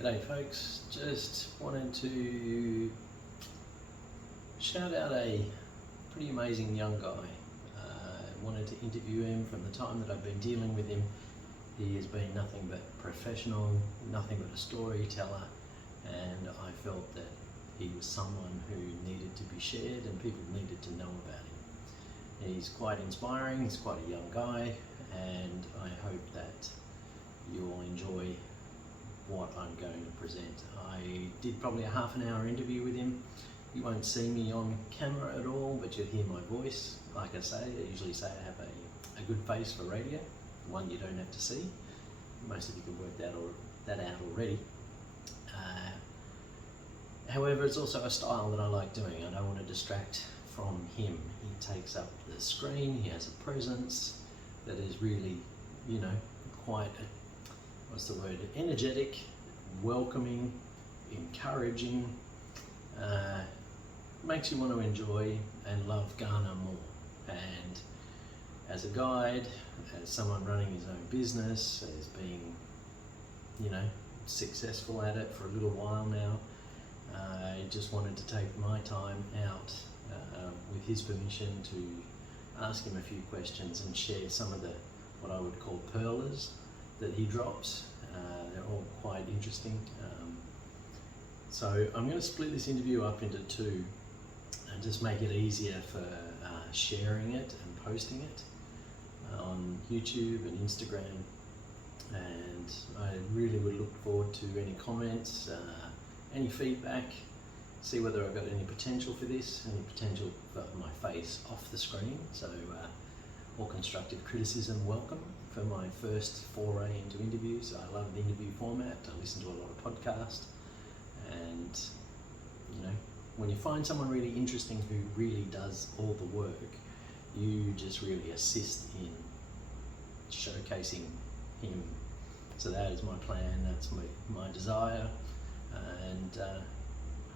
G'day folks, just wanted to shout out a pretty amazing young guy. Wanted to interview him. From the time that I've been dealing with him, he has been nothing but professional, nothing but a storyteller, and I felt that he was someone who needed to be shared and people needed to know about him. He's quite inspiring, he's quite a young guy, and I hope that you'll enjoy what I'm going to present. I did probably a half an hour interview with him. You won't see me on camera at all, but you'll hear my voice. Like I say, I usually say I have a good face for radio, one you don't have to see. Most of you can work that out already. However, it's also a style that I like doing. I don't want to distract from him. He takes up the screen, he has a presence that is really, quite energetic, welcoming, encouraging, makes you want to enjoy and love Ghana more. And as a guide, as someone running his own business, as being, successful at it for a little while now, I just wanted to take my time out with his permission to ask him a few questions and share some of the, what I would call pearlers that he drops. They're all quite interesting. So I'm going to split this interview up into two and just make it easier for sharing it and posting it on YouTube and Instagram. And I really would look forward to any comments, any feedback, see whether I've got any potential for this, any potential for my face off the screen. So all constructive criticism welcome for my first foray into interviews. I love the interview format. I listen to a lot of podcasts, and when you find someone really interesting who really does all the work, you just really assist in showcasing him. So that is my plan, that's my desire, and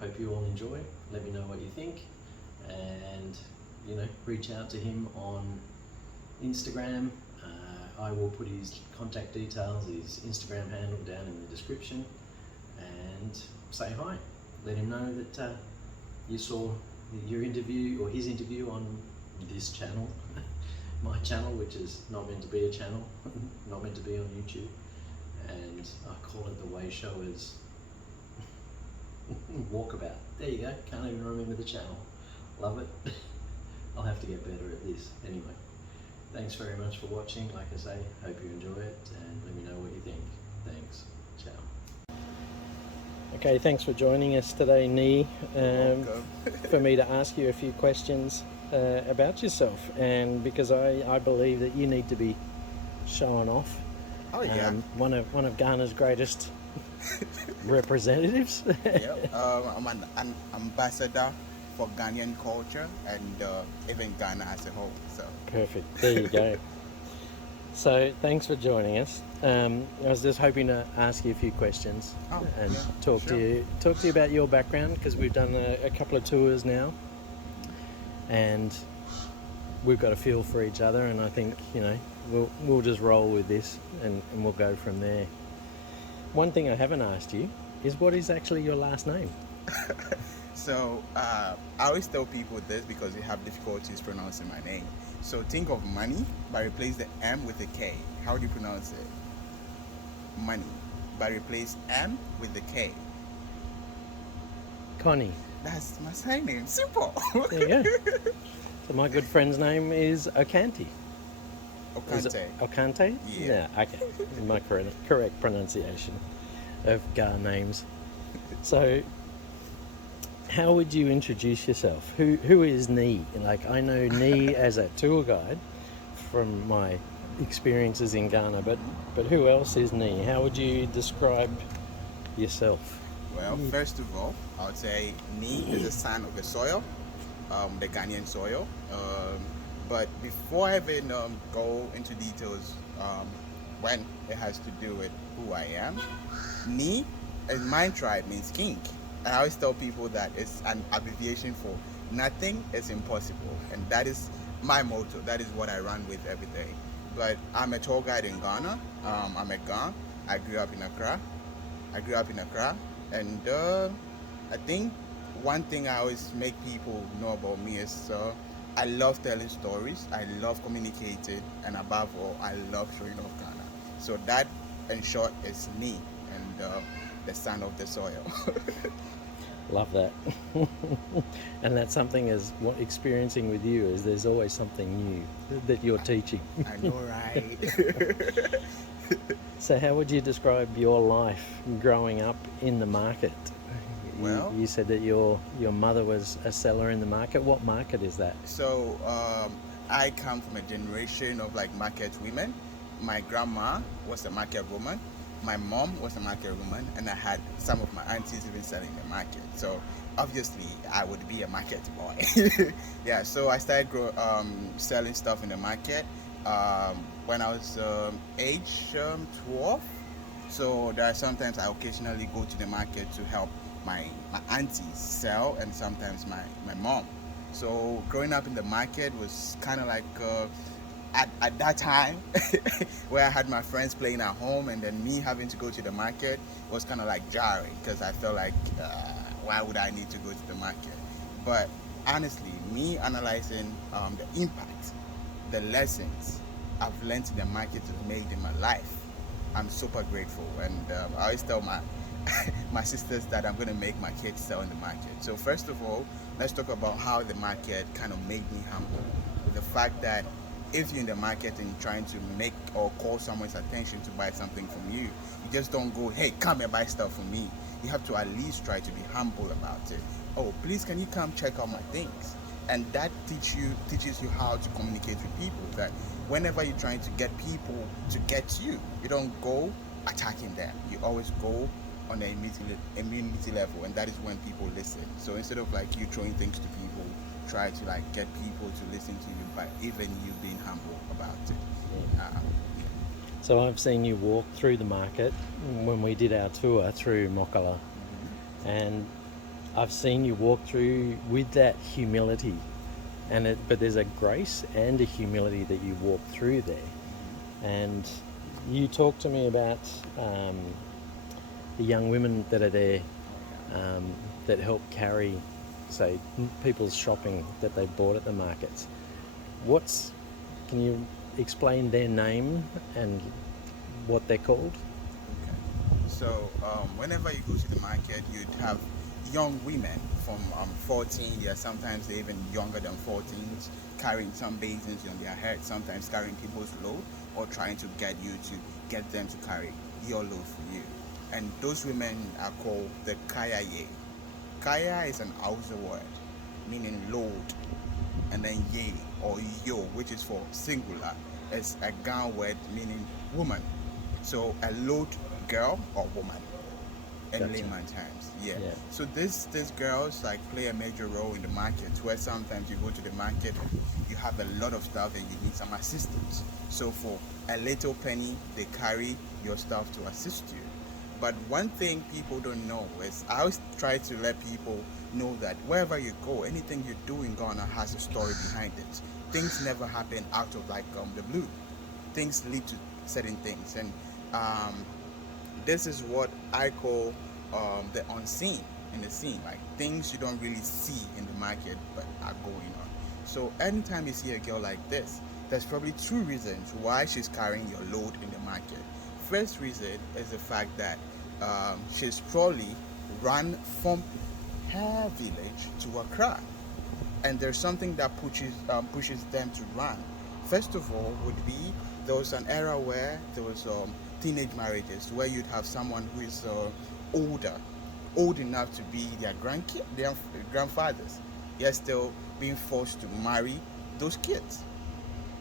hope you all enjoy. Let me know what you think, and reach out to him on Instagram. I will put his contact details, his Instagram handle down in the description, and say hi. Let him know that you saw your interview or his interview on this channel, my channel, which is not meant to be a channel, not meant to be on YouTube, and I call it the Way Showers Walkabout. There you go, can't even remember the channel. Love it. I'll have to get better at this. Anyway, thanks very much for watching. Like I say, hope you enjoy it, and let me know what you think. Thanks. Ciao. Okay, thanks for joining us today, Niis, for me to ask you a few questions about yourself, and because I believe that you need to be showing off. Oh yeah. One of Ghana's greatest representatives. Yep. I'm an ambassador for Ghanaian culture and even Ghana as a whole. So perfect. There you go. So thanks for joining us. I was just hoping to ask you a few questions and talk to you about your background, because we've done a couple of tours now, and we've got a feel for each other, and I think we'll just roll with this and we'll go from there. One thing I haven't asked you is, what is actually your last name? So I always tell people this because they have difficulties pronouncing my name. So think of money, but replace the M with a K. How do you pronounce it? Money, but replace M with the K. Connie. That's my surname. Simple. There you go. So my good friend's name is Okanti. Okante. Okante? Yeah. Okay. My correct pronunciation of Ga names. So, how would you introduce yourself? Who is Niis? Like, I know Niis as a tour guide from my experiences in Ghana, but who else is Niis? How would you describe yourself? Well, first of all, I would say Niis is a son of the soil, the Ghanaian soil. But before I even go into details when it has to do with who I am, Niis in my tribe means king. And I always tell people that it's an abbreviation for nothing is impossible. And that is my motto. That is what I run with every day. But I'm a tour guide in Ghana. I'm a Ghan. I grew up in Accra. I grew up in Accra, and I think one thing I always make people know about me is I love telling stories, I love communicating, and above all, I love showing off Ghana. So that, in short, is me and the son of the soil. Love that. And that's something as what experiencing with you is there's always something new that you're teaching. I know, right? So how would you describe your life growing up in the market? Well, you said that your mother was a seller in the market. What market is that? so I come from a generation of like market women. My grandma was a market woman. My mom was a market woman, and I had some of my aunties even selling in the market. So obviously, I would be a market boy. Yeah. So I started selling stuff in the market when I was age 12. So there are sometimes I occasionally go to the market to help my aunties sell, and sometimes my mom. So growing up in the market was kind of like at that time where I had my friends playing at home, and then me having to go to the market was kind of like jarring because I felt like why would I need to go to the market? But honestly, me analyzing the impact, the lessons I've learned in the market have made in my life, I'm super grateful. And I always tell my my sisters that I'm going to make my kids sell in the market. So first of all, let's talk about how the market kind of made me humble. With the fact that if you're in the market and you're trying to make or call someone's attention to buy something from you, you just don't go, hey, come and buy stuff from me. You have to at least try to be humble about it. Oh, please, can you come check out my things? And that teaches you how to communicate with people. That whenever you're trying to get people to get you, you don't go attacking them. You always go on the immunity level, and that is when people listen. So instead of like you throwing things to people, try to like get people to listen to you by even you being humble about it. Yeah. So I've seen you walk through the market when we did our tour through Mokala, and I've seen you walk through with that humility, but there's a grace and a humility that you walk through there. And you talk to me about the young women that are there that help carry, say, people's shopping that they bought at the markets. Can you explain their name and what they're called? Okay. So whenever you go to the market, you'd have young women from 14. Yeah, sometimes they're even younger than 14, carrying some basins on their head, sometimes carrying people's load, or trying to get them to carry your load for you. And those women are called the Kayaye. Kaya is an Hausa word meaning load, and then ye or yo, which is for singular, is a Ghana word meaning woman. So a load girl or woman in Gotcha. layman terms. Yeah. Yeah. So these girls like play a major role in the market, where sometimes you go to the market and you have a lot of stuff and you need some assistance. So for a little penny, they carry your stuff to assist you. But one thing people don't know is I always try to let people know that wherever you go, anything you do in Ghana has a story behind it. Things never happen out of like the blue. Things lead to certain things, and um, this is what I call the unseen in the scene, like things you don't really see in the market but are going on. So anytime you see a girl like this, there's probably two reasons why she's carrying your load in the market. First reason is the fact that she's probably run from her village to Accra, and there's something that pushes them to run. First of all, would be there was an era where there was teenage marriages, where you'd have someone who is older, old enough to be their grandfathers, yet still being forced to marry those kids,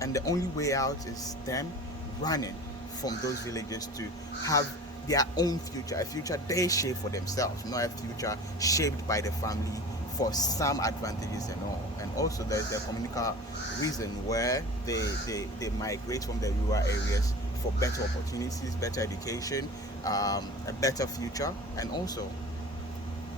and the only way out is them running from those villages to have their own future, a future they shape for themselves, not a future shaped by the family for some advantages and all. And also there's the economical reason where they migrate from the rural areas for better opportunities, better education, a better future, and also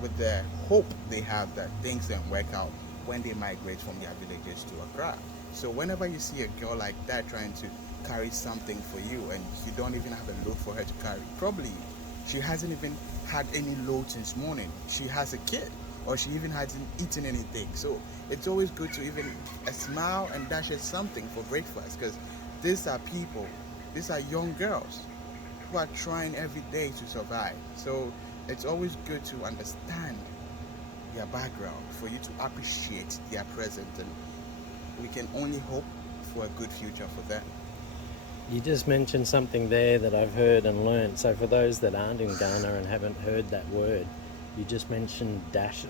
with the hope they have that things can work out when they migrate from their villages to Accra. So whenever you see a girl like that trying to carry something for you and you don't even have a load for her to carry, probably She hasn't even had any load since morning. She has a kid, or she even hasn't eaten anything. So it's always good to even smile and dash her something for breakfast, because these are people, these are young girls who are trying every day to survive. So it's always good to understand their background for you to appreciate their present, and we can only hope for a good future for them. You just mentioned something there that I've heard and learned. So for those that aren't in Ghana and haven't heard that word, you just mentioned dash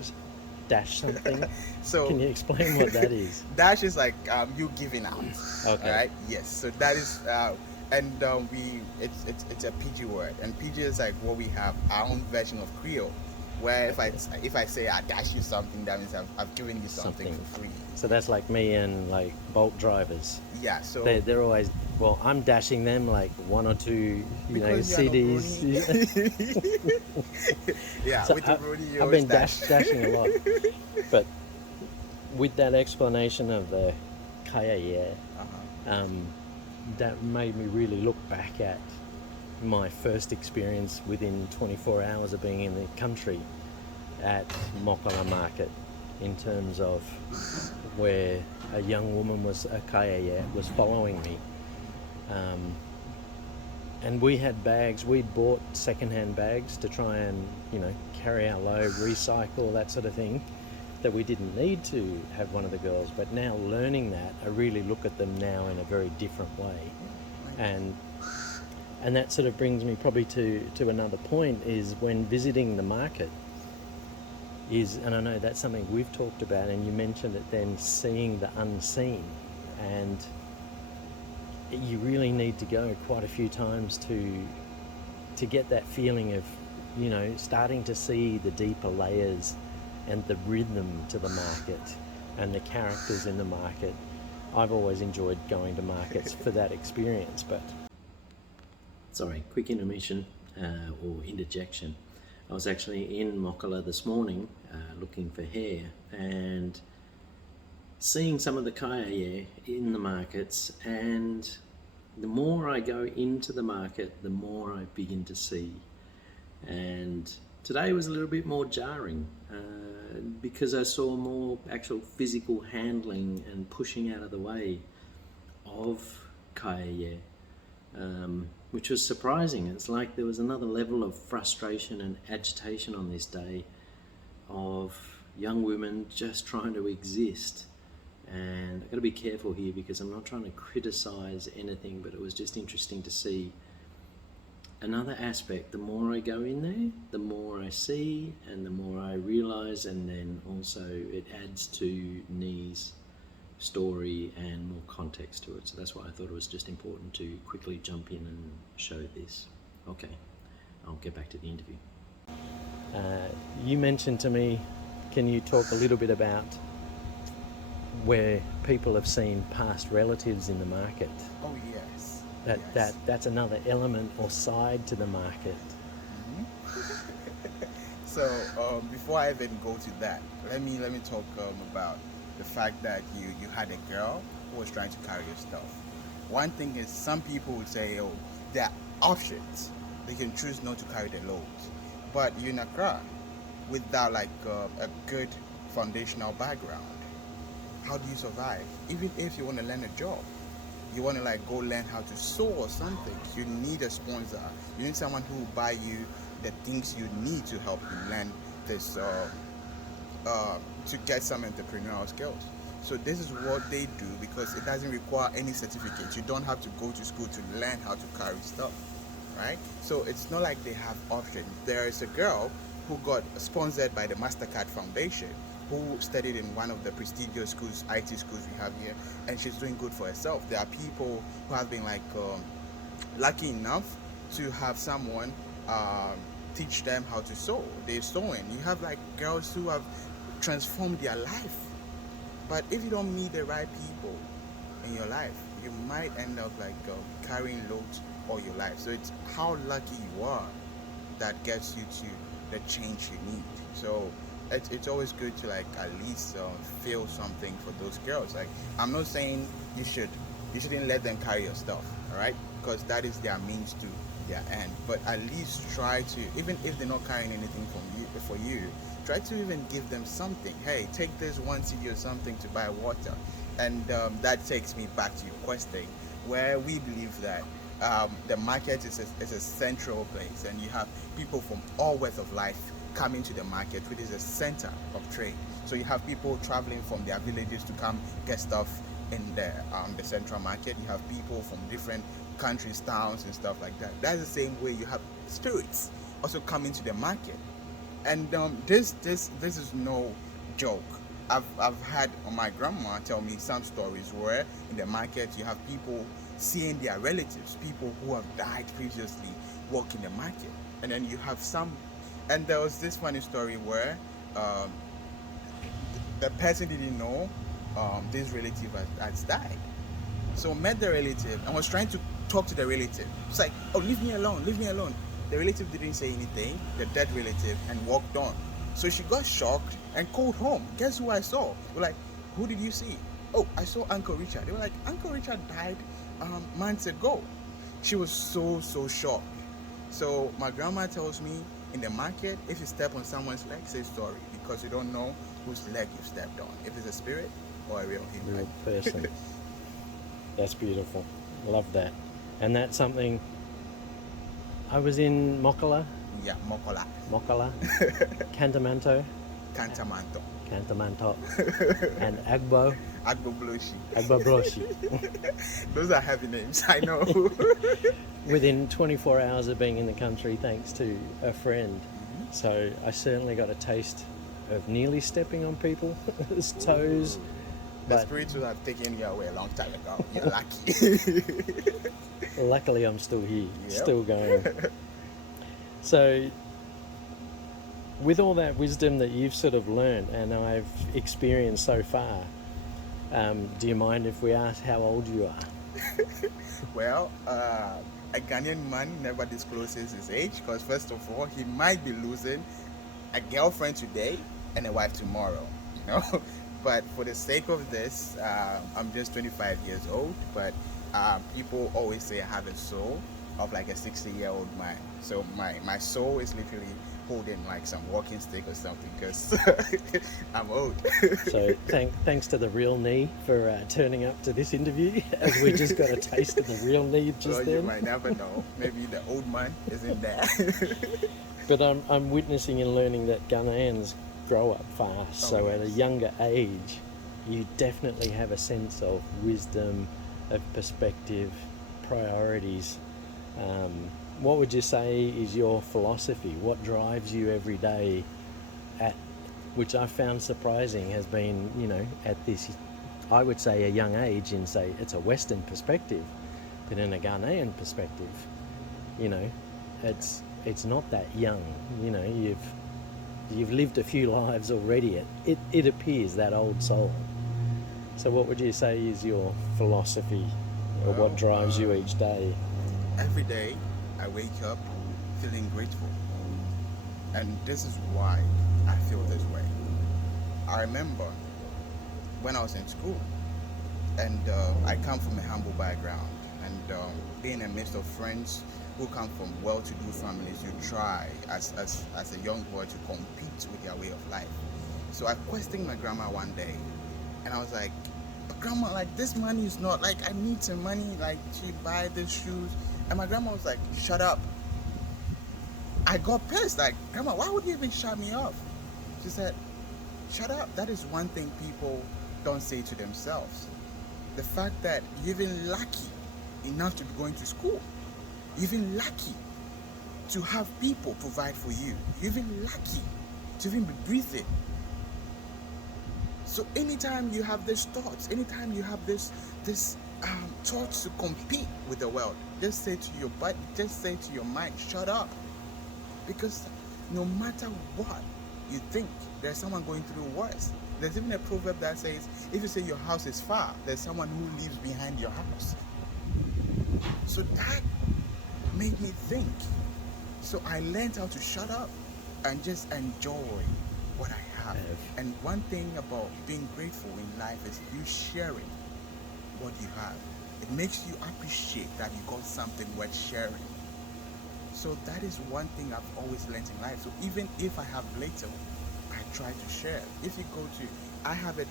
something. So Can you explain what that is? dash is like you giving out. Okay. All right. Yes. So that is and we it's a PG word, and PG is like what we have our own version of Creole, where if I say I dash you something, that means I've given you something for free. So that's like me and like Bolt drivers. Yeah. So They're always, well, I'm dashing them like one or two, because CDs. Yeah. So With the Brony, you I've been always dash. dashing a lot. But with that explanation of the kaya, Uh-huh. that made me really look back at my first experience within 24 hours of being in the country at Mokala Market, in terms of where a young woman was following me, and we had bags. We bought secondhand bags to try and carry our load, recycle, that sort of thing, that we didn't need to have one of the girls. But now learning that, I really look at them now in a very different way, and that sort of brings me probably to another point, is when visiting the market, and I know that's something we've talked about, and you mentioned it then, seeing the unseen. And you really need to go quite a few times to get that feeling of, starting to see the deeper layers and the rhythm to the market and the characters in the market. I've always enjoyed going to markets for that experience. But sorry, quick intermission or interjection. I was actually in Mokala this morning looking for hair, and seeing some of the kaya in the markets, and the more I go into the market, the more I begin to see. And today was a little bit more jarring because I saw more actual physical handling and pushing out of the way of kaya, which was surprising. It's like there was another level of frustration and agitation on this day of young women just trying to exist. And I've got to be careful here because I'm not trying to criticize anything, but it was just interesting to see another aspect. The more I go in there, the more I see and the more I realize, and then also it adds to Niis' story and more context to it. So that's why I thought it was just important to quickly jump in and show this. Okay, I'll get back to the interview. You mentioned to me, can you talk a little bit about where people have seen past relatives in the market? Oh yes. That's another element or side to the market. So before I even go to that, let me talk about the fact that you had a girl who was trying to carry your stuff. One thing is, some people would say, oh, there are options. They can choose not to carry the loads. But you're in Accra without like a good foundational background. How do you survive? Even if you want to learn a job, you want to like go learn how to sew or something, you need a sponsor. You need someone who will buy you the things you need to help you learn this to get some entrepreneurial skills. So this is what they do, because it doesn't require any certificate. You don't have to go to school to learn how to carry stuff, right? So it's not like they have options. There is a girl who got sponsored by the MasterCard Foundation, who studied in one of the prestigious schools, IT schools we have here, and she's doing good for herself. There are people who have been like lucky enough to have someone teach them how to sew. They're sewing. You have like girls who have transformed their life. But if you don't meet the right people in your life, you might end up like carrying loads all your life. So it's how lucky you are that gets you to the change you need. So it's always good to like at least feel something for those girls. Like, I'm not saying you shouldn't let them carry your stuff, all right? Because that is their means to their end. But at least try to, even if they're not carrying anything for you, try to even give them something. Hey, take this one CD or something to buy water. And that takes me back to your question, where we believe that the market is a central place, and you have people from all walks of life coming to the market, which is a center of trade. So you have people traveling from their villages to come get stuff in the central market. You have people from different countries, towns, and stuff like that. That's the same way you have spirits also coming to the market. And this is no joke. I've had my grandma tell me some stories where in the market you have people seeing their relatives, people who have died previously, walk in the market. And then you have some, and there was this funny story where um, the person didn't know this relative has died. So met the relative and was trying to talk to the relative. It's like, oh, leave me alone, leave me alone. The relative didn't say anything, the dead relative, and walked on. So she got shocked and called home. Guess who I saw? We're like, who did you see? Oh, I saw Uncle Richard. They were like, Uncle Richard died months ago. She was so shocked. So my grandma tells me in the market, if you step on someone's leg, say sorry, because you don't know whose leg you stepped on. If it's a spirit or a real human. Real person. That's beautiful. Love that. And that's something. I was in Mokola, Yeah, Mokola. Cantamanto, Cantamanto. and Agbo Agbobloshi. Bloshi. Those are heavy names, I know. Within 24 hours of being in the country, thanks to a friend. So I certainly got a taste of nearly stepping on people's toes. Ooh. The But spirits would have taken you away a long time ago. You're lucky. luckily I'm still here, Yep. still going. So with all that wisdom that you've sort of learned and I've experienced so far, do you mind if we ask how old you are? Well, a Ghanaian man never discloses his age because, first of all, he might be losing a girlfriend today and a wife tomorrow, you know. But for the sake of this, I'm just 25 years old. But people always say I have a soul of like a 60-year-old man. So my soul is literally holding like some walking stick or something because I'm old. So thanks to the real Niis for turning up to this interview, as we just got a taste of the real Niis just Well, then. you might never know. Maybe the old man isn't there. But I'm witnessing and learning that Ghanaians grow up fast. So at a yes. younger age, you definitely have a sense of wisdom, of perspective, priorities. What would you say is your philosophy? What drives you every day at, which I found surprising, has been, you know, at this, I would say, a young age, in say it's a Western perspective, but in a Ghanaian perspective, you know, it's not that young. You know, you've lived a few lives already. It appears, that old soul. So what would you say is your philosophy, or what drives you each day? Every day I wake up feeling grateful, and this is why I feel this way. I remember when I was in school, and I come from a humble background, and being in the midst of friends who come from well-to-do families, you try as a young boy to compete with their way of life. So I questioned my grandma one day, and I was like, Grandma, like, this money is not, like, I need some money, like, to buy these shoes. And my grandma was like, shut up. I got pissed, like, Grandma, why would you even shut me off? She said, shut up. That is one thing people don't say to themselves. The fact that you're even lucky enough to be going to school. You're even lucky to have people provide for you. You're even lucky to even be breathing. So anytime you have these thoughts, anytime you have this thoughts to compete with the world, just say to your body, just say to your mind, shut up. Because no matter what you think, there's someone going through worse. There's even a proverb that says, if you say your house is far, there's someone who lives behind your house. So that made me think. So I learned how to shut up and just enjoy what I have. And one thing about being grateful in life is you sharing what you have. It makes you appreciate that you got something worth sharing. So that is one thing I've always learned in life. So even if I have little, I try to share. If you go to, I have a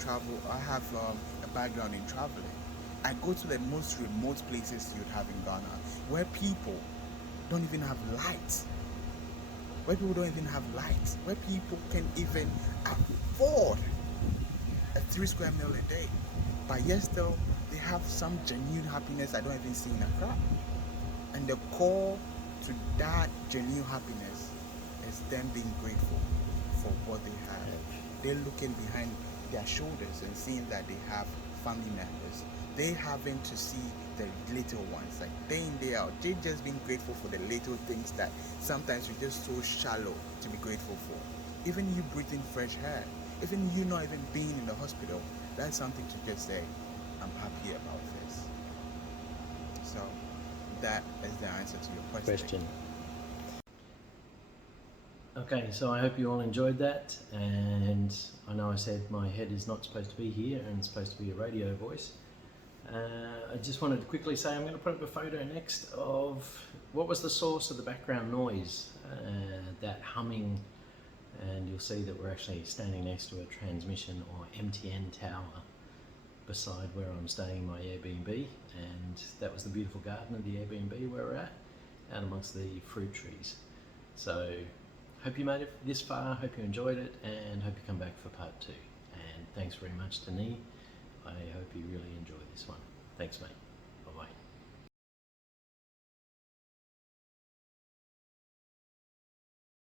background in traveling. I go to the most remote places you'd have in Ghana, where people don't even have lights, where people can even afford a 3 square meal a day, but yet still they have some genuine happiness I don't even see in a crowd. And the core to that genuine happiness is them being grateful for what they have. They're looking behind their shoulders and seeing that they have family members. They having to see the little ones, like day in, day out. They just being grateful for the little things that sometimes you're just so shallow to be grateful for. Even you breathing fresh air, even you not even being in the hospital, that's something to just say, I'm happy about this. So that is the answer to your question. Okay, so I hope you all enjoyed that, and I know I said my head is not supposed to be here and it's supposed to be a radio voice. I just wanted to quickly say I'm going to put up a photo next of what was the source of the background noise, that humming, and you'll see that we're actually standing next to a transmission or MTN tower beside where I'm staying in my Airbnb, and that was the beautiful garden of the Airbnb where we're at, out amongst the fruit trees. So hope you made it this far, hope you enjoyed it, and hope you come back for part 2. And thanks very much to Niis. I hope you really enjoy this one. Thanks, mate.